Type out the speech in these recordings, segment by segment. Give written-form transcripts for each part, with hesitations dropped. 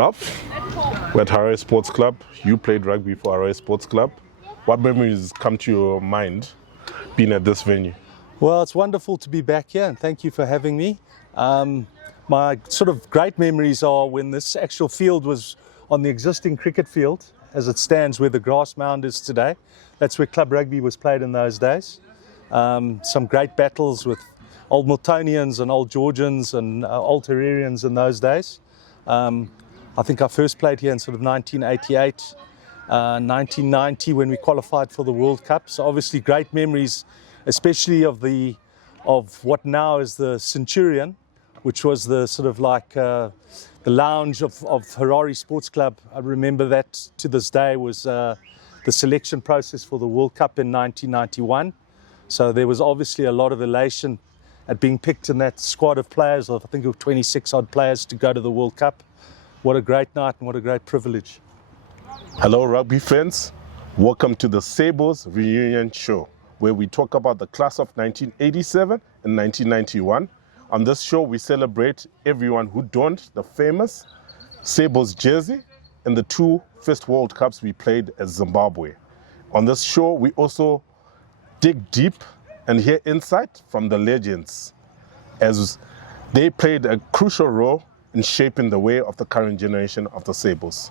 Ralph, we're at Harari Sports Club. You played rugby for Harari Sports Club. What memories come to your mind being at this venue? Well, it's wonderful to be back here, and thank you for having me. My sort of great memories are when this actual field was on the existing cricket field as it stands where the grass mound is today. That's where club rugby was played in those days. Some great battles with old Miltonians and old Georgians and old Hararians in those days. I think I first played here in sort of 1988, 1990 when we qualified for the World Cup. So obviously great memories, especially of what now is the Centurion, which was the sort of like the lounge of Harari Sports Club. I remember that to this day was the selection process for the World Cup in 1991. So there was obviously a lot of elation at being picked in that squad of players, I think it was 26 odd players to go to the World Cup. What a great night and what a great privilege. Hello rugby fans, welcome to the Sables Reunion show, where we talk about the class of 1987 and 1991. On this show we celebrate everyone who donned the famous Sables jersey in the two first World Cups we played at Zimbabwe. On this show we also dig deep and hear insight from the legends, as they played a crucial role in shaping the way of the current generation of the Sables.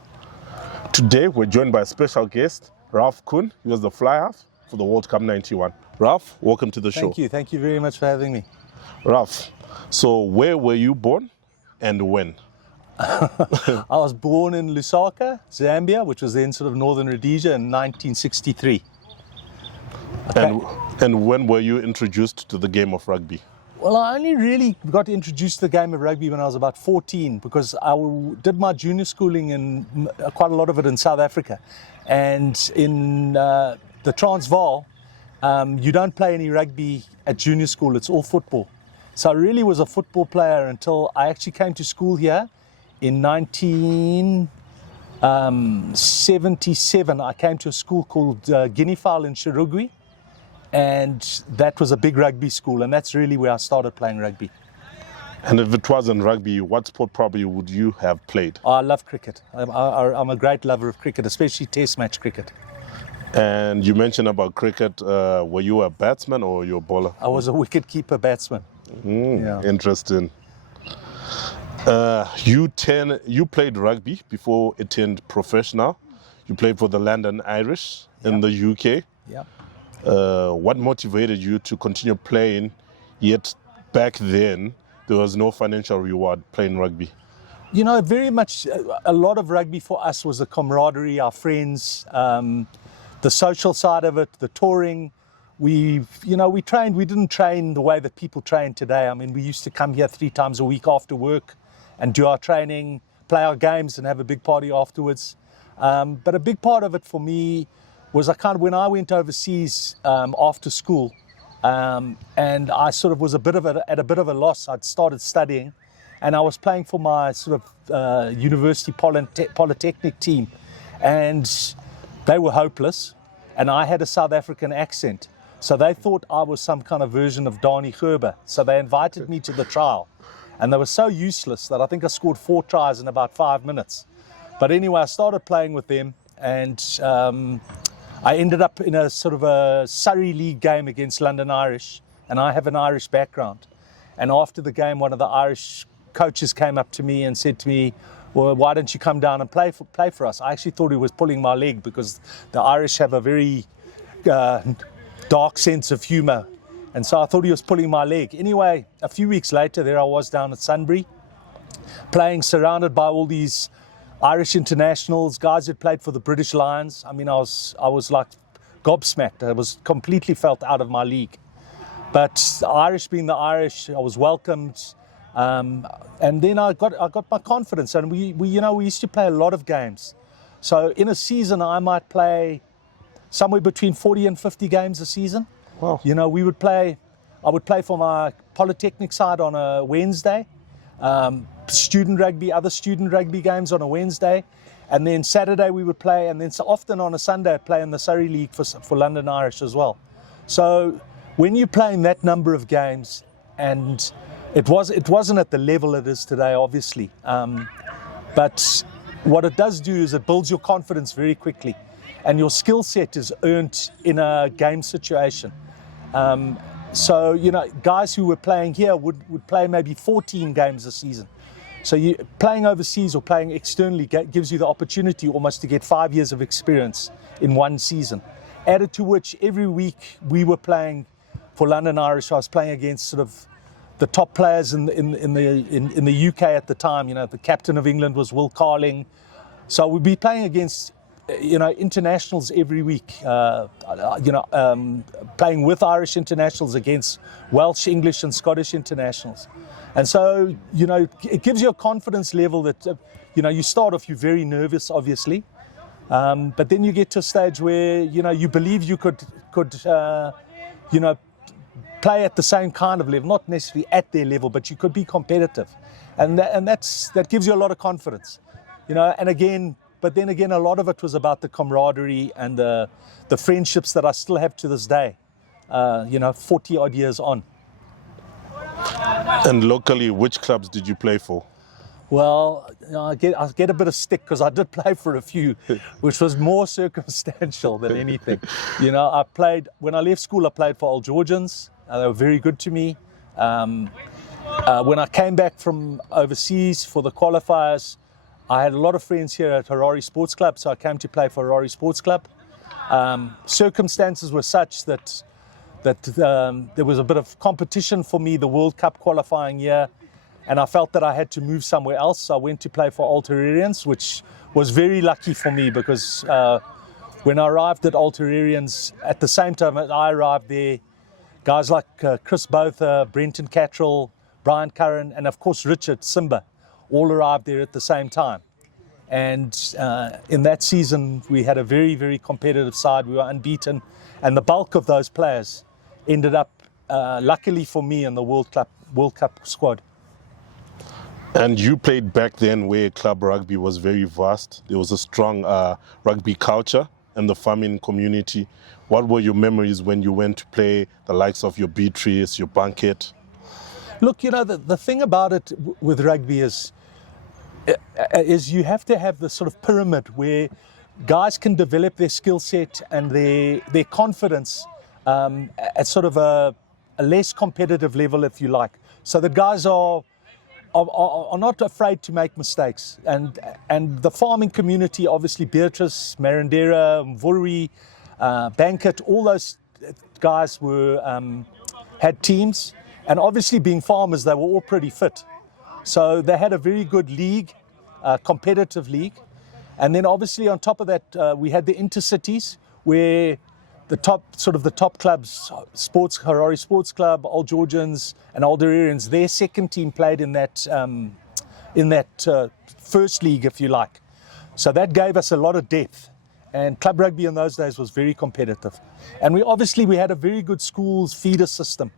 Today we're joined by a special guest, Ralph Kuhn. He was the fly half for the World Cup 91. Ralph, welcome to the show. Thank you very much for having me. Ralph, so where were you born and when? I was born in Lusaka, Zambia, which was then sort of northern Rhodesia, in 1963. Okay. And when were you introduced to the game of rugby? Well, I only really got introduced to the game of rugby when I was about 14, because I did my junior schooling in quite a lot of it in South Africa. And in the Transvaal, you don't play any rugby at junior school, it's all football. So I really was a football player until I actually came to school here in 1977. I came to a school called Guinea Fowl in Shirugwi. And that was a big rugby school, and that's really where I started playing rugby. And if it wasn't rugby, what sport probably would you have played? I love cricket. I'm a great lover of cricket, especially test match cricket. And you mentioned about cricket, were you a batsman or you a bowler? I was a wicket-keeper batsman. Yeah. Interesting. You played rugby before it turned professional. You played for the London Irish in the UK. Yeah. What motivated you to continue playing, yet back then there was no financial reward playing rugby? You know, very much, a lot of rugby for us was the camaraderie, our friends, the social side of it, the touring. We trained, we didn't train the way that people train today. I mean, we used to come here 3 times a week after work and do our training, play our games and have a big party afterwards. But a big part of it for me was when I went overseas after school, and I sort of was at a bit of a loss. I'd started studying, and I was playing for my sort of university polytechnic team, and they were hopeless, and I had a South African accent, so they thought I was some kind of version of Dani Gerber. So they invited me to the trial, and they were so useless that I think I scored 4 tries in about 5 minutes. But anyway, I started playing with them, and I ended up in a sort of a Surrey League game against London Irish, and I have an Irish background. And after the game, one of the Irish coaches came up to me and said to me, well, why don't you come down and play for us? I actually thought he was pulling my leg, because the Irish have a very dark sense of humour. And so I thought he was pulling my leg. Anyway, a few weeks later, there I was down at Sunbury, playing, surrounded by all these Irish internationals, guys who played for the British Lions. I mean, I was like gobsmacked. I was completely felt out of my league. But the Irish being the Irish, I was welcomed. And then I got my confidence, and we used to play a lot of games. So in a season, I might play somewhere between 40 and 50 games a season. Wow. I would play for my polytechnic side on a Wednesday. Other student rugby games on a Wednesday, and then Saturday we would play, and then so often on a Sunday I'd play in the Surrey League for London Irish as well. So when you're playing that number of games, and it wasn't at the level it is today, obviously, but what it does do is it builds your confidence very quickly, and your skill set is earned in a game situation. So, guys who were playing here would play maybe 14 games a season. So you playing overseas or playing externally gives you the opportunity almost to get 5 years of experience in one season. Added to which, every week we were playing for London Irish. I was playing against sort of the top players in the UK at the time. The captain of England was Will Carling. So we'd be playing against internationals every week. Playing with Irish internationals against Welsh, English, and Scottish internationals. And so, it gives you a confidence level that, you start off, you're very nervous, obviously. But then you get to a stage where, you believe you could play at the same kind of level, not necessarily at their level, but you could be competitive. And that gives you a lot of confidence, but then again, a lot of it was about the camaraderie and the friendships that I still have to this day, 40 odd years on. And locally, which clubs did you play for? Well, I get a bit of stick because I did play for a few, which was more circumstantial than anything. I played, when I left school, I played for Old Georgians. They were very good to me. When I came back from overseas for the qualifiers, I had a lot of friends here at Harari Sports Club, so I came to play for Harari Sports Club. Circumstances were such that there was a bit of competition for me the World Cup qualifying year, and I felt that I had to move somewhere else. So I went to play for Hararians, which was very lucky for me because when I arrived at Hararians, at the same time as I arrived there, guys like Chris Botha, Brenton Cattrall, Brian Curran, and of course Richard Simba all arrived there at the same time. And in that season, we had a very, very competitive side. We were unbeaten, and the bulk of those players ended up, luckily for me, in the World Cup squad. And you played back then where club rugby was very vast. There was a strong rugby culture and the farming community. What were your memories when you went to play the likes of your Beatrice, your Banket? Look, the thing about it with rugby is you have to have this sort of pyramid where guys can develop their skill set and their confidence at sort of a less competitive level, if you like. So the guys are not afraid to make mistakes. And the farming community, obviously Beatrice, Marandera, Mvuri, Banket, all those guys had teams. And obviously being farmers, they were all pretty fit. So they had a very good league, competitive league. And then obviously on top of that, we had the intercities where the top clubs, Harari Sports Club, Old Georgians and Old Hararians, their second team played in that first league, if you like. So that gave us a lot of depth. And club rugby in those days was very competitive. And we had a very good schools feeder system.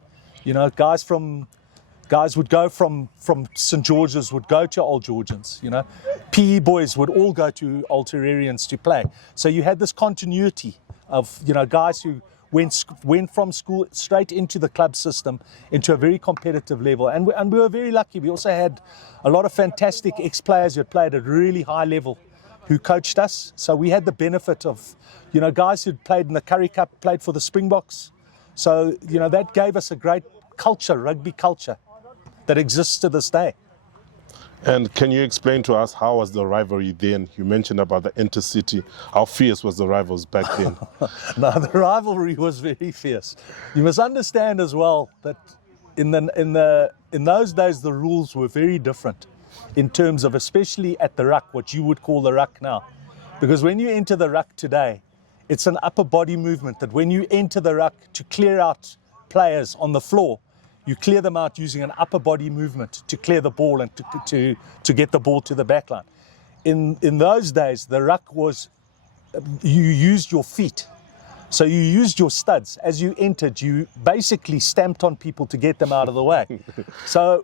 Guys would go from St. George's would go to Old Georgians, PE boys would all go to Old Hararians to play. So you had this continuity of, guys who went from school straight into the club system, into a very competitive level. And we were very lucky. We also had a lot of fantastic ex-players who had played at a really high level who coached us. So we had the benefit of, guys who'd played in the Currie Cup, played for the Springboks. So, that gave us a great culture, rugby culture, that exists to this day. And can you explain to us how was the rivalry then? You mentioned about the intercity. How fierce was the rivals back then? No, the rivalry was very fierce. You must understand as well that in those days the rules were very different in terms of, especially at the ruck, what you would call the ruck now. Because when you enter the ruck today, it's an upper body movement that when you enter the ruck to clear out players on the floor, you clear them out using an upper body movement to clear the ball and to get the ball to the back line. In those days, the ruck was, you used your feet. So you used your studs. As you entered, you basically stamped on people to get them out of the way. So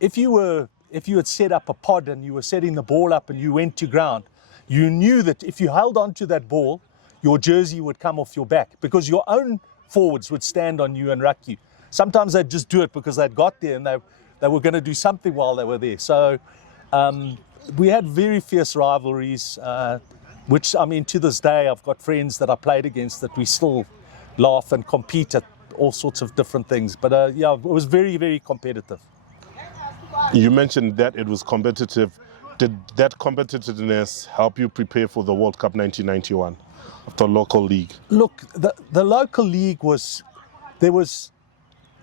if you had set up a pod and you were setting the ball up and you went to ground, you knew that if you held on to that ball, your jersey would come off your back because your own forwards would stand on you and ruck you. Sometimes they'd just do it because they'd got there and they were going to do something while they were there. So we had very fierce rivalries, which, I mean, to this day, I've got friends that I played against that we still laugh and compete at all sorts of different things. But yeah, it was very, very competitive. You mentioned that it was competitive. Did that competitiveness help you prepare for the World Cup 1991 of the local league? Look, the local league there was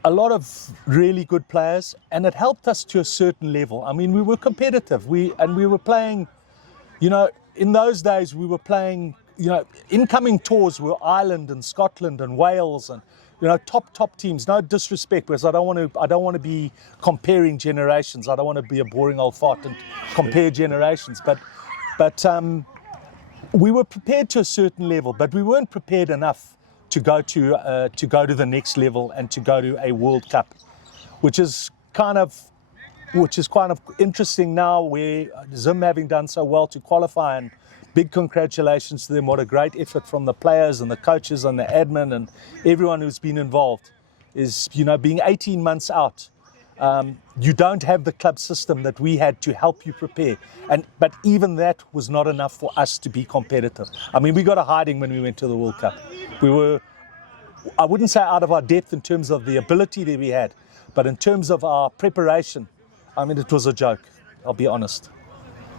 a lot of really good players, and it helped us to a certain level. I mean, we were competitive. We were playing, you know, in those days we were playing, you know, incoming tours were Ireland and Scotland and Wales and, you know, top teams. No disrespect, because I don't want to be comparing generations. I don't want to be a boring old fart and compare generations. But we were prepared to a certain level, but we weren't prepared enough to go to the next level and to go to a World Cup, which is kind of interesting now, where Zim, having done so well to qualify, and big congratulations to them. What a great effort from the players and the coaches and the admin and everyone who's been involved. Is, you know, being 18 months out, you don't have the club system that we had to help you prepare. But even that was not enough for us to be competitive. I mean, we got a hiding when we went to the World Cup. We were, I wouldn't say out of our depth in terms of the ability that we had, but in terms of our preparation, I mean, it was a joke, I'll be honest.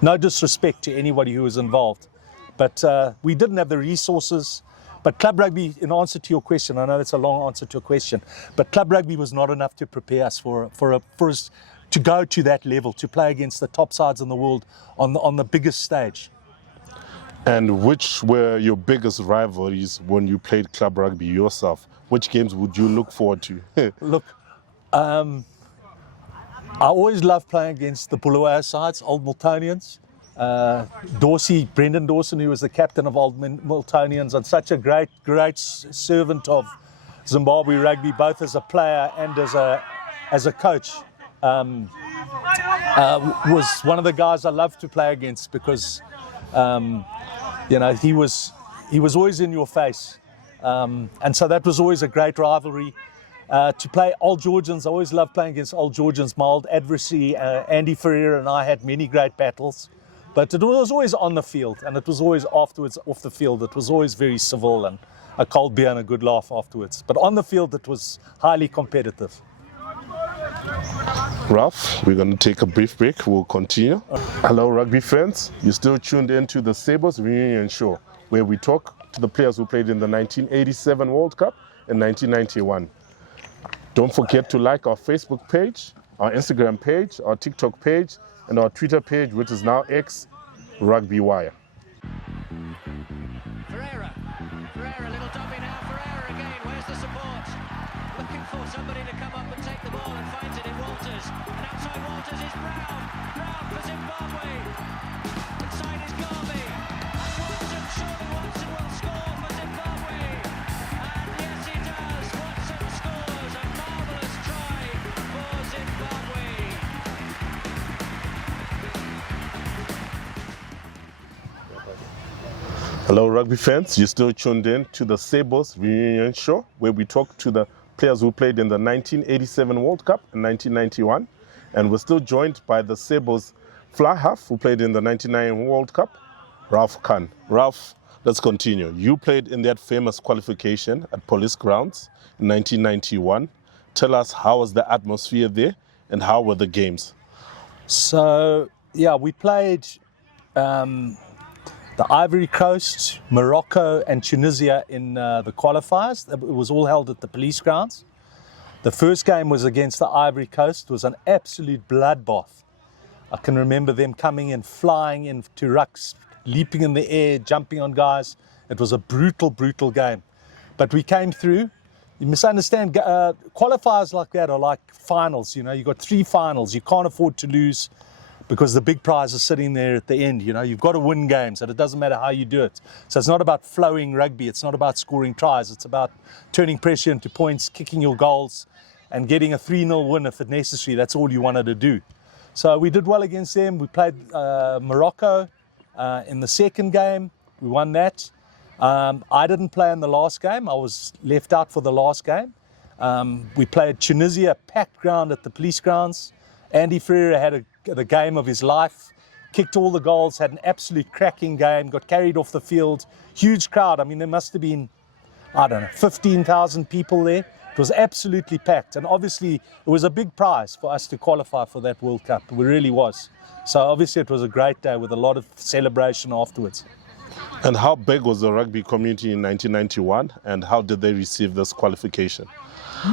No disrespect to anybody who was involved, but we didn't have the resources. But club rugby, in answer to your question, I know that's a long answer to a question, but club rugby was not enough to prepare us for us to go to that level, to play against the top sides in the world on the biggest stage. And which were your biggest rivalries when you played club rugby yourself? Which games would you look forward to? Look, I always loved playing against the Bulawayo sides, Old Miltonians. Brendan Dawson, who was the captain of Old Miltonians and such a great servant of Zimbabwe rugby, both as a player and as a coach, was one of the guys I loved to play against, because you know, he was always in your face, and so that was always a great rivalry. To play Old Georgians, I always loved playing against Old Georgians. My old adversary, Andy Ferreira, and I had many great battles, but it was always on the field, and it was always afterwards off the field. It was always very civil, and a cold beer and a good laugh afterwards. But on the field, it was highly competitive. Ralph, we're going to take a brief break. We'll continue. Hello, rugby fans. You're still tuned in to the Sables Reunion show, where we talk to the players who played in the 1987 World Cup and 1991. Don't forget to like our Facebook page, our Instagram page, our TikTok page, and our Twitter page, which is now X Rugby Wire. Ferreira, little dummy now. Ferreira again. Where's the support? Looking for somebody to come up and take the ball, and finds it in Walters. And outside Walters is Brown. Brown for Zimbabwe. Inside is Garvey. And Watson, surely Watson will score for Zimbabwe. And yes, he does. Watson scores. A marvellous try for Zimbabwe. Hello, rugby fans. You're still tuned in to the Sables Reunion show, where we talk to the players who played in the 1987 World Cup and 1991. And we're still joined by the Sables fly half who played in the 1999 World Cup, Ralph Kuhn. Ralph, let's continue. You played in that famous qualification at Police Grounds in 1991. Tell us, how was the atmosphere there and how were the games? So, yeah, we played the Ivory Coast, Morocco and Tunisia in the qualifiers. It was all held at the Police Grounds. The first game was against the Ivory Coast. It was an absolute bloodbath. I can remember them coming in, flying into rucks, leaping in the air, jumping on guys. It was a brutal game. But we came through. You must understand, qualifiers like that are like finals. You know, you've got 3 finals. You can't afford to lose, because the big prize is sitting there at the end. You know, you've got to win games, and it doesn't matter how you do it. So it's not about flowing rugby. It's not about scoring tries. It's about turning pressure into points, kicking your goals, and getting a 3-0 win if it's necessary. That's all you wanted to do. So we did well against them. We played Morocco in the second game. We won that. I didn't play in the last game. I was left out for the last game. We played Tunisia, packed ground at the Police Grounds. Andy Ferreira had the game of his life. kicked all the goals, had an absolute cracking game, got carried off the field. Huge crowd. I mean, there must have been, I don't know, 15,000 people there. It was absolutely packed. And obviously, it was a big prize for us to qualify for that World Cup. It really was. So obviously, it was a great day with a lot of celebration afterwards. And how big was the rugby community in 1991, and how did they receive this qualification?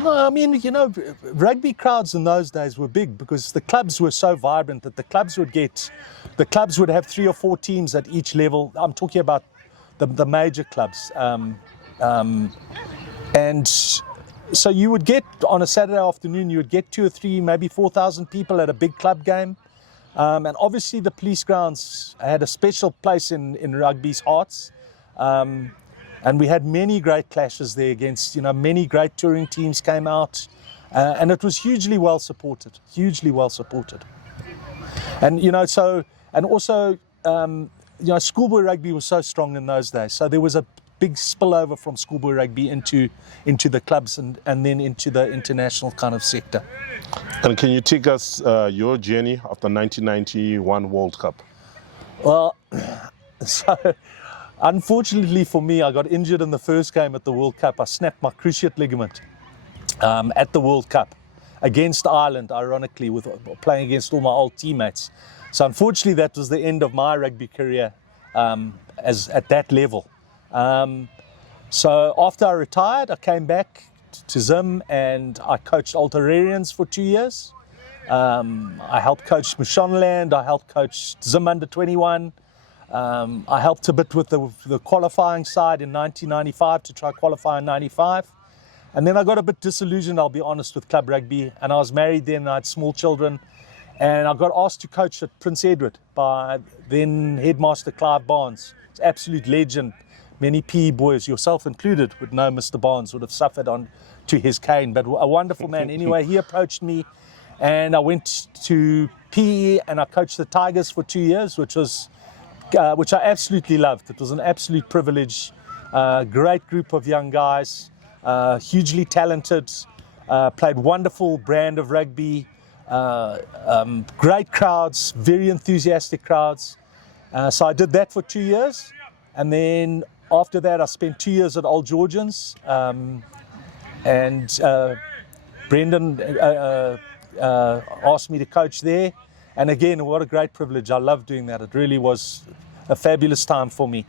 No, I mean, you know, rugby crowds in those days were big because the clubs were so vibrant that the clubs would have 3 or 4 teams at each level. I'm talking about the major clubs. And so you would get, on a Saturday afternoon, you would get 2 or 3, maybe 4,000 people at a big club game. And obviously the police grounds had a special place in rugby's hearts. And we had many great clashes there against, you know, many great touring teams came out. And it was hugely well supported. And, you know, so, and also, you know, schoolboy rugby was so strong in those days. So there was a big spillover from schoolboy rugby into the clubs and then into the international kind of sector. And can you take us your journey of the 1991 World Cup? Well, so unfortunately for me, I got injured in the first game at the World Cup. I snapped my cruciate ligament at the World Cup against Ireland, ironically, with playing against all my old teammates. So unfortunately, that was the end of my rugby career at that level. So after I retired, I came back to Zim and I coached Alterarians for 2 years. I helped coach Mashonaland, I helped coach Zim under 21. I helped a bit with the qualifying side in 1995 to try qualify in 95. And then I got a bit disillusioned, I'll be honest, with club rugby. And I was married then, and I had small children. And I got asked to coach at Prince Edward by then headmaster Clive Barnes. It's an absolute legend. Many PE boys, yourself included, would know Mr. Barnes would have suffered on to his cane, but a wonderful man. Anyway, he approached me and I went to PE and I coached the Tigers for 2 years, which I absolutely loved. It was an absolute privilege. Great group of young guys, hugely talented, played wonderful brand of rugby, great crowds, very enthusiastic crowds. So I did that for 2 years. And then after that, I spent 2 years at Old Georgians. And Brendan asked me to coach there. And again, what a great privilege. I loved doing that. It really was a fabulous time for me.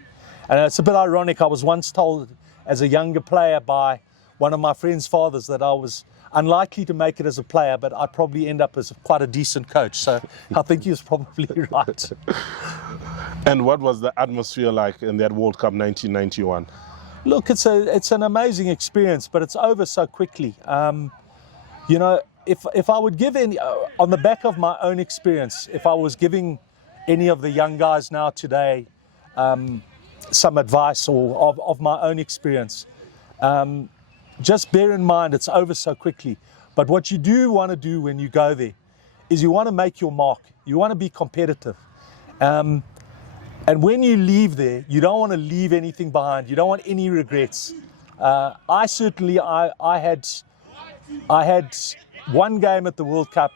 And it's a bit ironic. I was once told as a younger player by one of my friend's fathers that I was unlikely to make it as a player, but I'd probably end up as quite a decent coach. So I think he was probably right. And what was the atmosphere like in that World Cup 1991? Look, it's an amazing experience, but it's over so quickly. You know, if I would give any, on the back of my own experience, if I was giving any of the young guys now today some advice or of my own experience, just bear in mind it's over so quickly. But what you do want to do when you go there is you want to make your mark. You want to be competitive. And when you leave there, you don't want to leave anything behind. You don't want any regrets. I had one game at the World Cup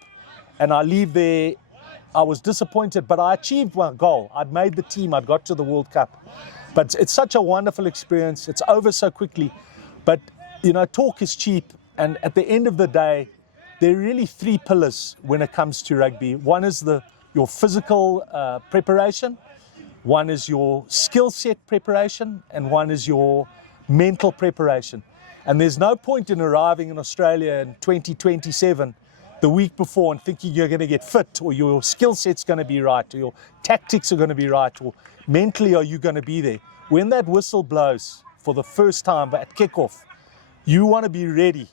and I leave there, I was disappointed, but I achieved one goal. I'd made the team, I'd got to the World Cup. But it's such a wonderful experience. It's over so quickly. But, you know, talk is cheap. And at the end of the day, there are really 3 pillars when it comes to rugby. One is your physical preparation. One is your skill set preparation, and one is your mental preparation. And there's no point in arriving in Australia in 2027 the week before and thinking you're going to get fit, or your skill set's going to be right, or your tactics are going to be right, or mentally are you going to be there. When that whistle blows for the first time at kickoff, you want to be ready,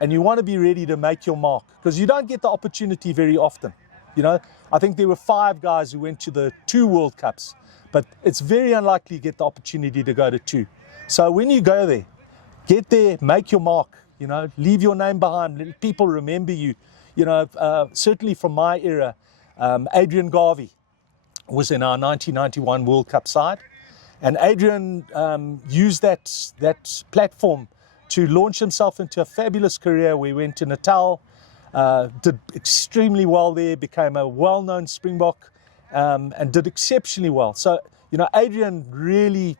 and you want to be ready to make your mark, because you don't get the opportunity very often. You know, I think there were 5 guys who went to the 2 World Cups, but it's very unlikely you get the opportunity to go to 2. So when you go there, get there, make your mark, you know, leave your name behind, let people remember you. You know, certainly from my era, Adrian Garvey was in our 1991 World Cup side, and Adrian used that platform to launch himself into a fabulous career. We went to Natal, did extremely well there, became a well-known Springbok, and did exceptionally well. So, Adrian really,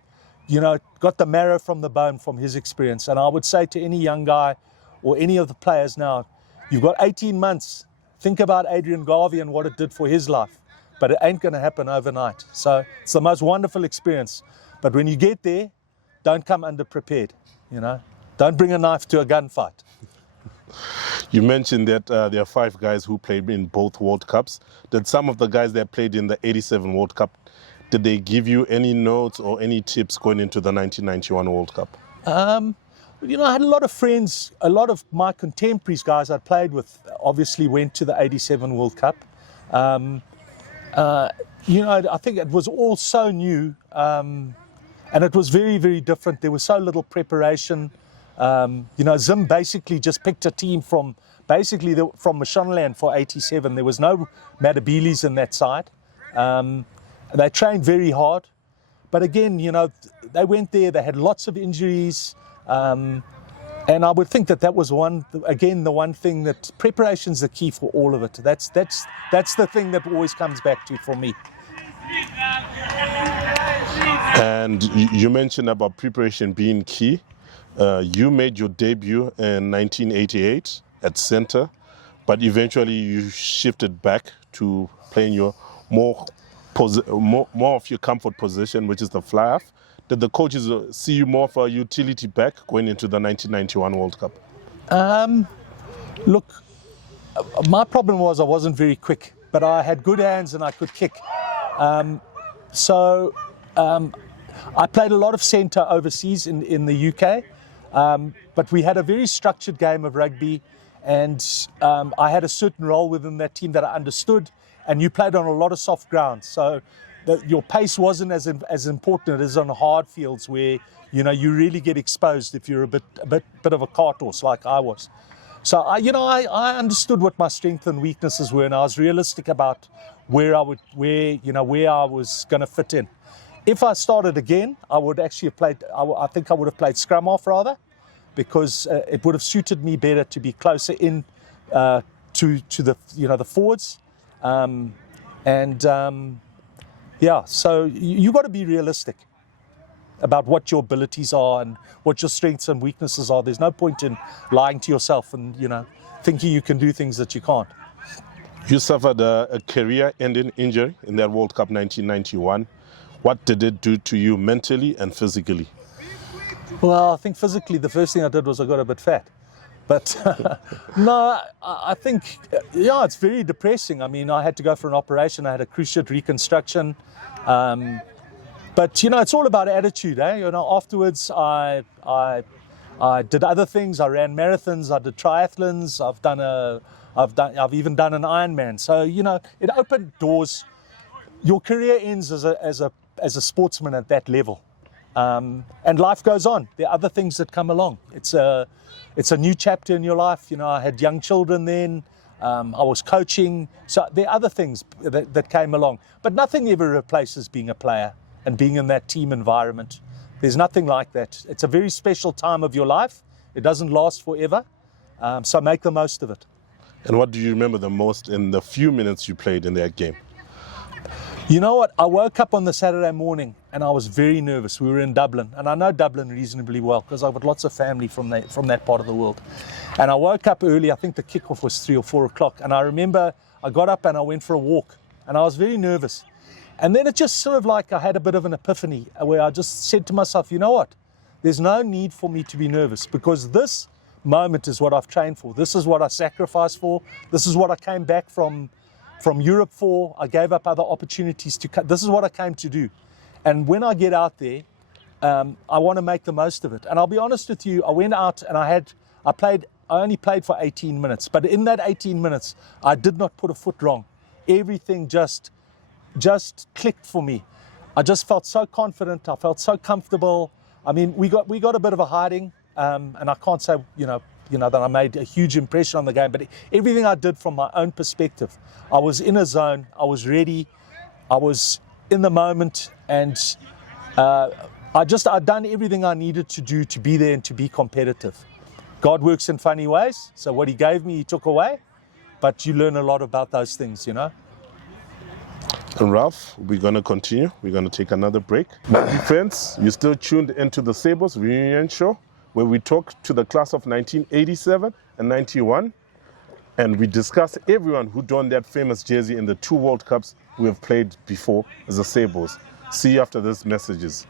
got the marrow from the bone from his experience. And I would say to any young guy or any of the players now, you've got 18 months. Think about Adrian Garvey and what it did for his life. But it ain't going to happen overnight. So it's the most wonderful experience. But when you get there, don't come underprepared, Don't bring a knife to a gunfight. You mentioned that there are 5 guys who played in both World Cups. Did some of the guys that played in the 87 World Cup, did they give you any notes or any tips going into the 1991 World Cup? I had a lot of friends, a lot of my contemporaries, guys I played with, obviously went to the 87 World Cup. I think it was all so new, and it was very, very different. There was so little preparation. Zim basically just picked a team from Mashonaland for 87. There was no Matabeles in that side. They trained very hard. But again, they went there, they had lots of injuries. And I would think that was the one thing that preparation's the key for all of it. That's the thing that always comes back to for me. And you mentioned about preparation being key. You made your debut in 1988 at center, but eventually you shifted back to playing your more of your comfort position, which is the fly-half. Did the coaches see you more for a utility back going into the 1991 World Cup? Look, my problem was I wasn't very quick, but I had good hands and I could kick. So I played a lot of centre overseas in the UK, but we had a very structured game of rugby, and I had a certain role within that team that I understood, and you played on a lot of soft ground. So your pace wasn't as important as on hard fields where you really get exposed if you're a bit of a cart horse like I was. So I understood what my strengths and weaknesses were, and I was realistic about where I was going to fit in. If I started again, I would actually have played. I think I would have played scrum half rather, because it would have suited me better to be closer in to the forwards. So you got to be realistic about what your abilities are and what your strengths and weaknesses are. There's no point in lying to yourself and thinking you can do things that you can't. You suffered a career-ending injury in that World Cup 1991. What did it do to you mentally and physically? Well, I think physically the first thing I did was I got a bit fat. But no, I think, it's very depressing. I mean, I had to go for an operation. I had a cruciate reconstruction. But, it's all about attitude, eh? Afterwards, I did other things. I ran marathons. I did triathlons. I've even done an Ironman. So, it opened doors. Your career ends as a sportsman at that level. And life goes on. There are other things that come along. It's a new chapter in your life. I had young children then. I was coaching. So there are other things that came along. But nothing ever replaces being a player and being in that team environment. There's nothing like that. It's a very special time of your life. It doesn't last forever. So make the most of it. And what do you remember the most in the few minutes you played in that game? You know what? I woke up on the Saturday morning and I was very nervous. We were in Dublin, and I know Dublin reasonably well because I've got lots of family from that part of the world. And I woke up early. I think the kickoff was 3 or 4 o'clock. And I remember I got up and I went for a walk, and I was very nervous. And then it just sort of like I had a bit of an epiphany where I just said to myself, you know what? There's no need for me to be nervous, because this moment is what I've trained for. This is what I sacrificed for. This is what I came back from Europe for. I gave up other opportunities to cut. This is what I came to do. And when I get out there, I want to make the most of it. And I'll be honest with you, I went out and I only played for 18 minutes. But in that 18 minutes, I did not put a foot wrong. Everything just clicked for me. I just felt so confident. I felt so comfortable. I mean, we got a bit of a hiding, and I can't say, that I made a huge impression on the game, but everything I did from my own perspective, I was in a zone, I was ready, I was in the moment, and I'd done everything I needed to do to be there and to be competitive. God works in funny ways, so what He gave me, He took away, but you learn a lot about those things, And Ralph, we're going to continue. We're going to take another break. Rugby friends, you're still tuned into the Sables Reunion show, where we talk to the class of 1987 and 91, and we discuss everyone who donned that famous jersey in the 2 World Cups we have played before as the Sables. See you after these messages.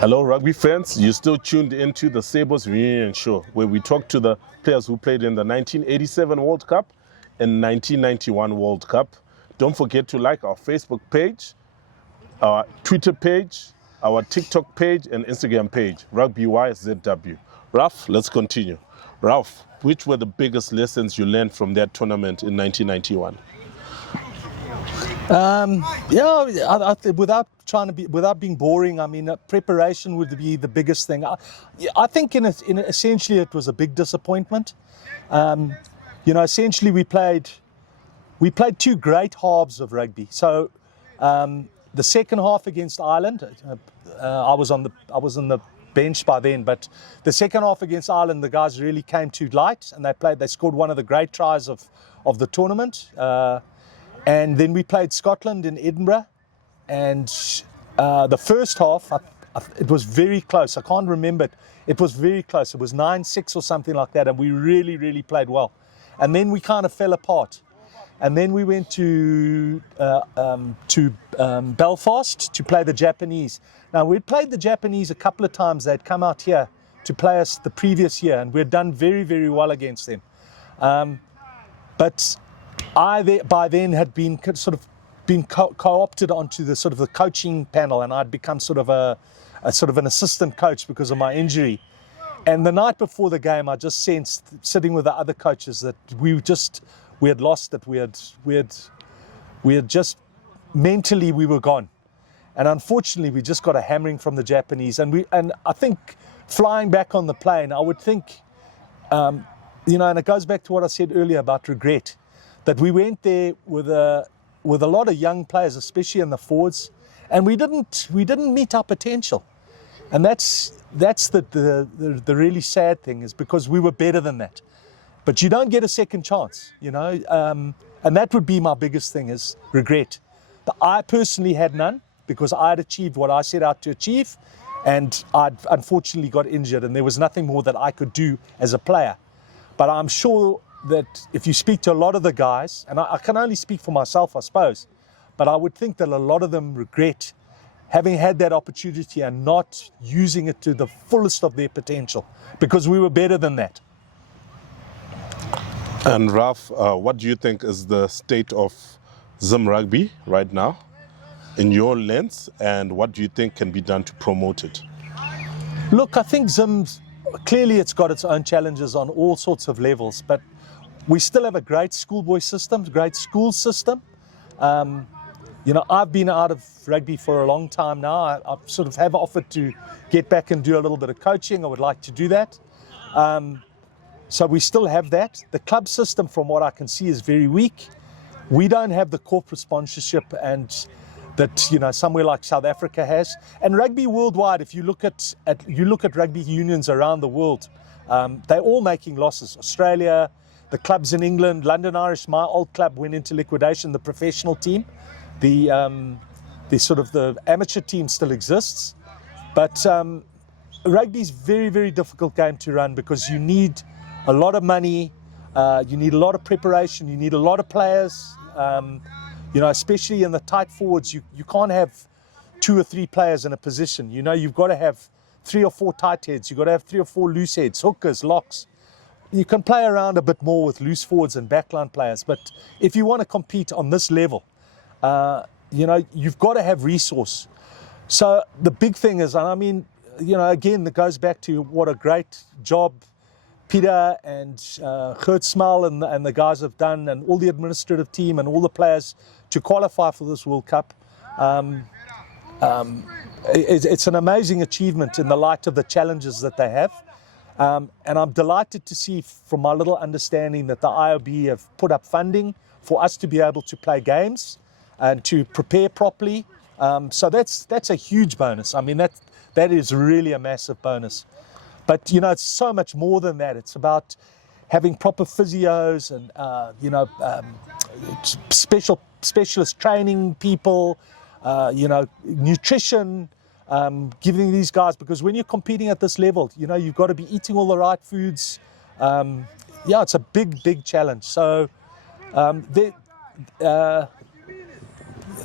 Hello rugby fans, you're still tuned into the Sables Reunion show, where we talk to the players who played in the 1987 World Cup and 1991 World Cup. Don't forget to like our Facebook page, our Twitter page, our TikTok page and Instagram page, RugbyYZW. Ralph, let's continue. Ralph, which were the biggest lessons you learned from that tournament in 1991? Without being boring, I mean, preparation would be the biggest thing. I think essentially it was a big disappointment. Essentially we played 2 great halves of rugby. So the second half against Ireland, I was on the bench by then, but the second half against Ireland, the guys really came to light, and they scored one of the great tries of the tournament. And then we played Scotland in Edinburgh, and the first half, it was very close. I can't remember it. It was very close. It was 9-6 or something like that, and we really, really played well. And then we kind of fell apart. And then we went to Belfast to play the Japanese. Now, we'd played the Japanese a couple of times. They'd come out here to play us the previous year, and we'd done very, very well against them. But I by then had been co-opted onto the sort of the coaching panel, and I'd become sort of an assistant coach because of my injury. And the night before the game, I just sensed, sitting with the other coaches, that we had lost it. We had just mentally we were gone. And unfortunately, we just got a hammering from the Japanese. And I think flying back on the plane, I would think, and it goes back to what I said earlier about regret, that we went there with a lot of young players, especially in the forwards, and we didn't meet our potential. And that's the really sad thing, is because we were better than that. But you don't get a second chance, and that would be my biggest thing, is regret. I personally had none, because I had achieved what I set out to achieve, and I'd unfortunately got injured, and there was nothing more that I could do as a player. But I'm sure that if you speak to a lot of the guys, and I can only speak for myself, I suppose, but I would think that a lot of them regret having had that opportunity and not using it to the fullest of their potential, because we were better than that. And Ralph, what do you think is the state of Zim rugby right now, in your lens, and what do you think can be done to promote it? Look, I think Zim's, clearly it's got its own challenges on all sorts of levels, but we still have a great schoolboy system, great school system. I've been out of rugby for a long time now. I sort of have offered to get back and do a little bit of coaching. I would like to do that. So we still have that. The club system, from what I can see, is very weak. We don't have the corporate sponsorship and that somewhere like South Africa has. And rugby worldwide, if you look at rugby unions around the world, they're all making losses. Australia, the clubs in England, London Irish, my old club, went into liquidation. The professional team, the amateur team still exists, but rugby is very, very difficult game to run, because you need a lot of money, you need a lot of preparation, you need a lot of players. Especially in the tight forwards, you can't have 2 or 3 players in a position. You've got to have 3 or 4 tight heads. You've got to have 3 or 4 loose heads, hookers, locks. You can play around a bit more with loose forwards and backline players, but if you want to compete on this level, you've got to have resource. So the big thing is, again, that goes back to what a great job Peter and Gert Smal and the guys have done, and all the administrative team and all the players to qualify for this World Cup. It's an amazing achievement in the light of the challenges that they have. And I'm delighted to see, from my little understanding, that the IOB have put up funding for us to be able to play games and to prepare properly. So that's a huge bonus. I mean, that is really a massive bonus. But, you know, it's so much more than that. It's about having proper physios and, specialist training people, nutrition, giving these guys, because when you're competing at this level, you know, you've got to be eating all the right foods. It's a big challenge. So there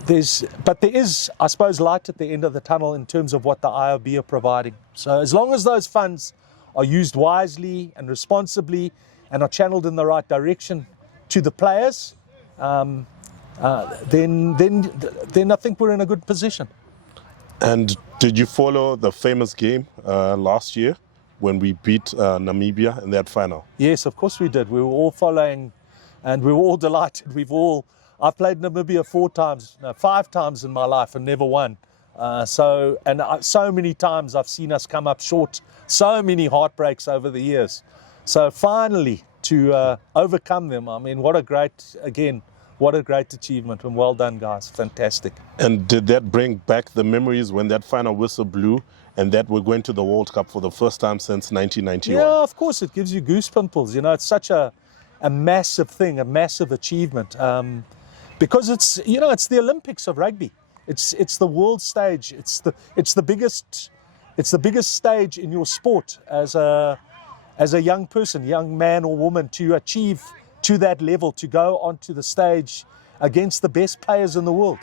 is, I suppose, light at the end of the tunnel in terms of what the IOB are providing. So as long as those funds are used wisely and responsibly and are channeled in the right direction to the players, then I think we're in a good position. And did you follow the famous game last year when we beat Namibia in that final? Yes, of course we did. We were all following, and we were all delighted. I've played Namibia 5 times in my life and never won. So many times I've seen us come up short. So many heartbreaks over the years. So finally to overcome them, I mean, what a great achievement, and well done, guys. Fantastic. And did that bring back the memories when that final whistle blew and that we're going to the World Cup for the first time since 1991? Yeah, of course, it gives you goosepimples. You know, it's such a massive thing, a massive achievement. Because it's the Olympics of rugby. It's the world stage. It's the biggest stage in your sport as a young person, young man or woman, to achieve to that level, to go onto the stage against the best players in the world.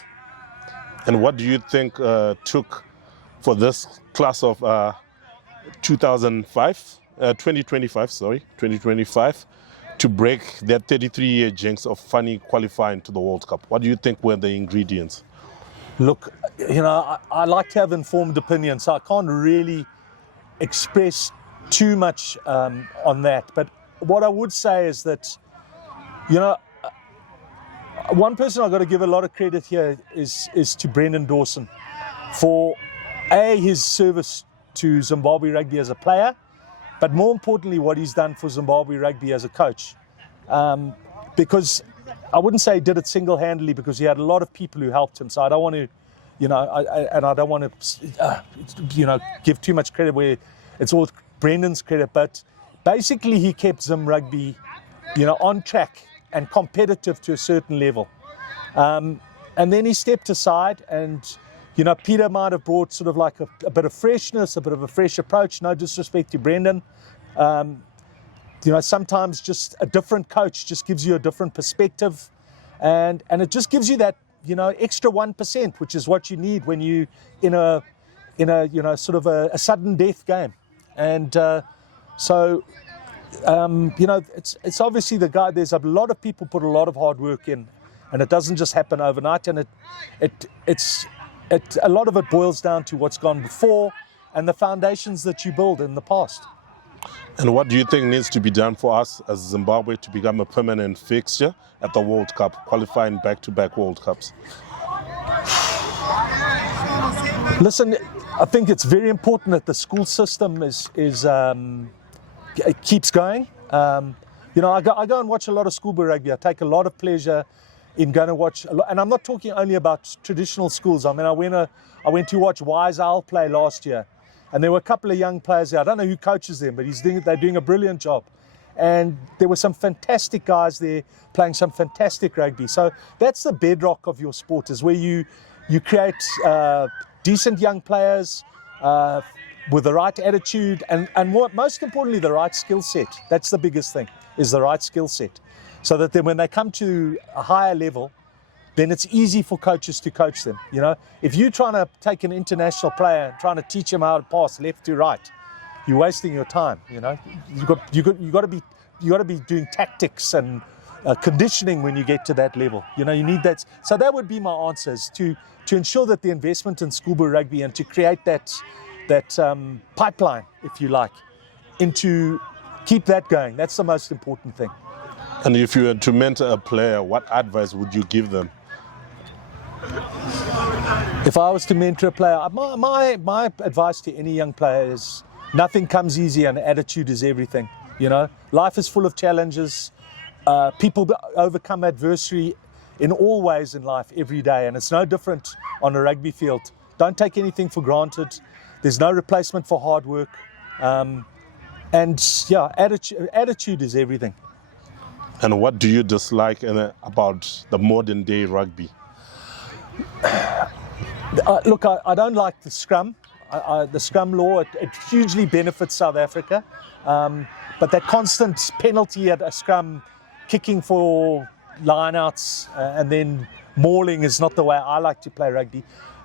And what do you think took for this class of 2025, to break that 33-year jinx of funny qualifying to the World Cup? What do you think were the ingredients? Look, you know, I like to have informed opinions, so I can't really express too much on that. But what I would say is that, you know, one person I've got to give a lot of credit here is to Brendan Dawson for his service to Zimbabwe rugby as a player, but more importantly what he's done for Zimbabwe rugby as a coach. Because I wouldn't say he did it single-handedly, because he had a lot of people who helped him. So I don't want to, I don't want to, give too much credit where it's all Brendan's credit. But basically he kept Zim rugby, on track and competitive to a certain level. And then he stepped aside, and, Peter might have brought sort of like a bit of freshness, a bit of a fresh approach. No disrespect to Brendan. Sometimes just a different coach just gives you a different perspective, and it just gives you that, extra 1%, which is what you need when you in a sort of a sudden death game. And it's obviously the guy. There's a lot of people put a lot of hard work in, and it doesn't just happen overnight. And it's a lot of it boils down to what's gone before and the foundations that you build in the past. And what do you think needs to be done for us as Zimbabwe to become a permanent fixture at the World Cup, qualifying back-to-back World Cups? Listen, I think it's very important that the school system keeps going. I go and watch a lot of schoolboy rugby. I take a lot of pleasure in going to watch a lot, and I'm not talking only about traditional schools. I mean, I went to watch Wise Owl play last year, and there were a couple of young players there. I don't know who coaches them, but they're doing a brilliant job. And there were some fantastic guys there playing some fantastic rugby. So that's the bedrock of your sport, is where you create decent young players with the right attitude and most importantly, the right skill set. That's the biggest thing, is the right skill set. So that then when they come to a higher level, then it's easy for coaches to coach them. If you're trying to take an international player and trying to teach him how to pass left to right, you're wasting your time. You got to be doing tactics and conditioning when you get to that level. You need that. So that would be my answer, is to ensure that the investment in schoolboy rugby, and to create that pipeline, if you like, into keep that going. That's the most important thing. And if you were to mentor a player, what advice would you give them? If I was to mentor a player, my advice to any young player is nothing comes easy and attitude is everything. Life is full of challenges. People overcome adversity in all ways in life every day, and it's no different on a rugby field. Don't take anything for granted. There's no replacement for hard work. Attitude is everything. And what do you dislike about the modern day rugby? Look, I don't like the scrum. The scrum law, it hugely benefits South Africa. But that constant penalty at a scrum, kicking for lineouts and then mauling is not the way I like to play rugby.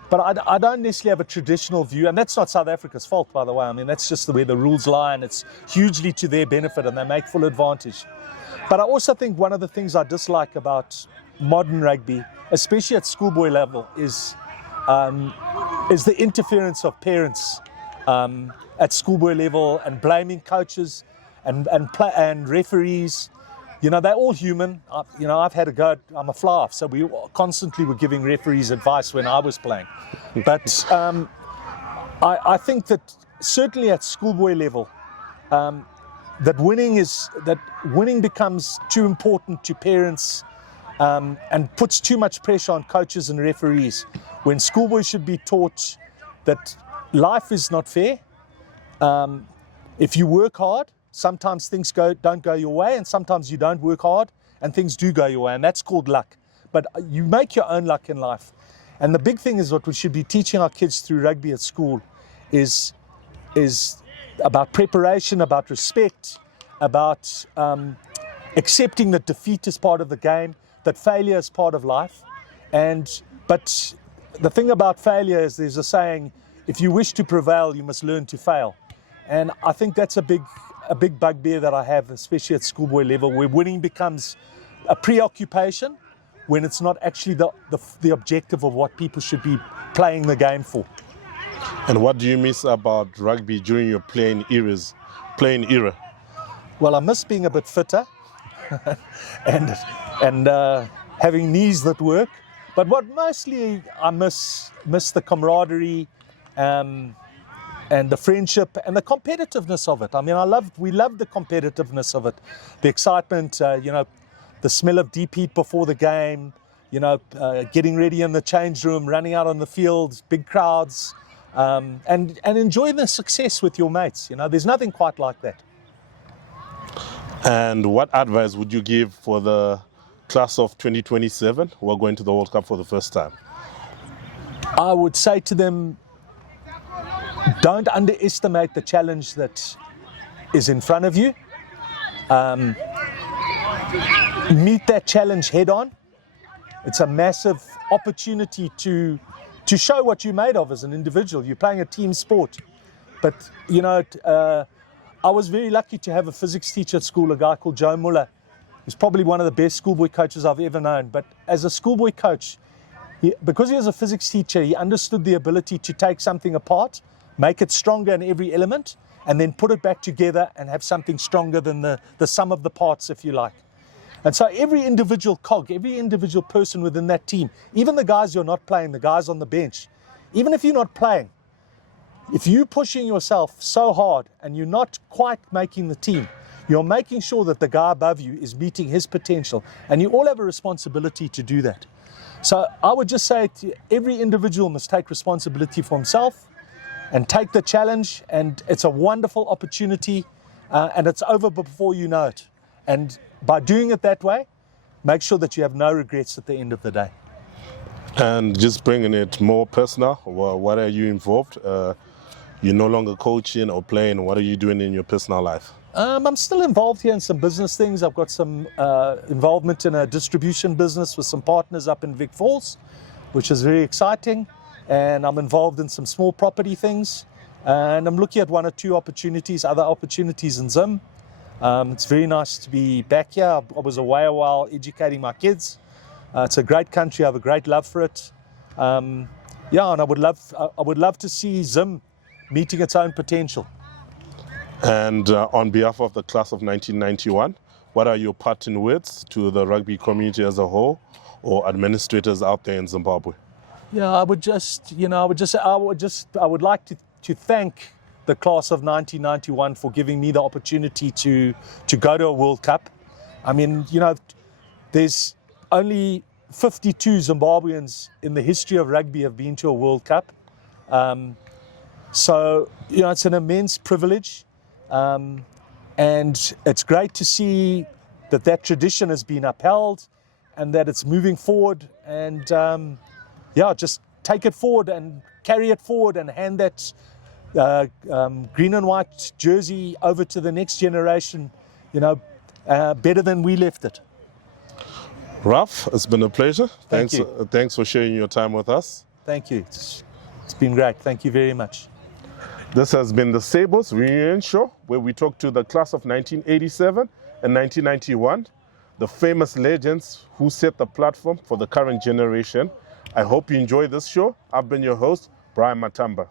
But I don't necessarily have a traditional view, and that's not South Africa's fault, by the way. I mean, that's just the way the rules lie, and it's hugely to their benefit, and they make full advantage. But I also think one of the things I dislike about modern rugby, especially at schoolboy level, is the interference of parents at schoolboy level and blaming coaches and referees. They're all human. I've had a go. I'm a fly-off, so we constantly were giving referees advice when I was playing. But I think that certainly at schoolboy level, that winning becomes too important to parents and puts too much pressure on coaches and referees, when schoolboys should be taught that life is not fair. If you work hard, sometimes things don't go your way, and sometimes you don't work hard and things do go your way, and that's called luck. But you make your own luck in life. And the big thing is what we should be teaching our kids through rugby at school is about preparation, about respect, about accepting that defeat is part of the game, that failure is part of life. But the thing about failure is there's a saying, if you wish to prevail, you must learn to fail. And I think that's a big bugbear that I have, especially at schoolboy level, where winning becomes a preoccupation when it's not actually the objective of what people should be playing the game for. And what do you miss about rugby during your playing era? Well, I miss being a bit fitter and having knees that work. But what mostly I miss the camaraderie and the friendship and the competitiveness of it. I mean, we love the competitiveness of it, the excitement, the smell of deep heat before the game, getting ready in the change room, running out on the field, big crowds, and enjoying the success with your mates. There's nothing quite like that. And what advice would you give for the class of 2027 who are going to the World Cup for the first time? I would say to them, don't underestimate the challenge that is in front of you. Meet that challenge head on. It's a massive opportunity to show what you're made of as an individual. You're playing a team sport. But, I was very lucky to have a physics teacher at school, a guy called Joe Muller. He's probably one of the best schoolboy coaches I've ever known. But as a schoolboy coach, because he was a physics teacher, he understood the ability to take something apart, make it stronger in every element, and then put it back together and have something stronger than the sum of the parts, if you like. And so every individual cog, every individual person within that team, even the guys you're not playing, the guys on the bench, even if you're not playing, if you're pushing yourself so hard and you're not quite making the team, you're making sure that the guy above you is meeting his potential, and you all have a responsibility to do that. So I would just say every individual must take responsibility for himself and take the challenge, and it's a wonderful opportunity, and it's over before you know it. And by doing it that way, make sure that you have no regrets at the end of the day. And just bringing it more personal, what are you involved? You're no longer coaching or playing. What are you doing in your personal life? I'm still involved here in some business things. I've got some involvement in a distribution business with some partners up in Vic Falls, which is very exciting. And I'm involved in some small property things. And I'm looking at one or two other opportunities in Zim. It's very nice to be back here. I was away a while educating my kids. It's a great country. I have a great love for it. And I would love to see Zim meeting its own potential. And on behalf of the class of 1991, what are your parting words to the rugby community as a whole, or administrators out there in Zimbabwe? Yeah, I would like to thank the class of 1991 for giving me the opportunity to go to a World Cup. I mean, there's only 52 Zimbabweans in the history of rugby have been to a World Cup. So, it's an immense privilege. And it's great to see that tradition has been upheld and that it's moving forward. And just take it forward and carry it forward and hand that green and white jersey over to the next generation, better than we left it. Ralph, it's been a pleasure. Thank you. Thanks for sharing your time with us. Thank you. It's been great. Thank you very much. This has been the Sables Reunion Show, where we talk to the class of 1987 and 1991, the famous legends who set the platform for the current generation. I hope you enjoy this show. I've been your host, Brian Matamba.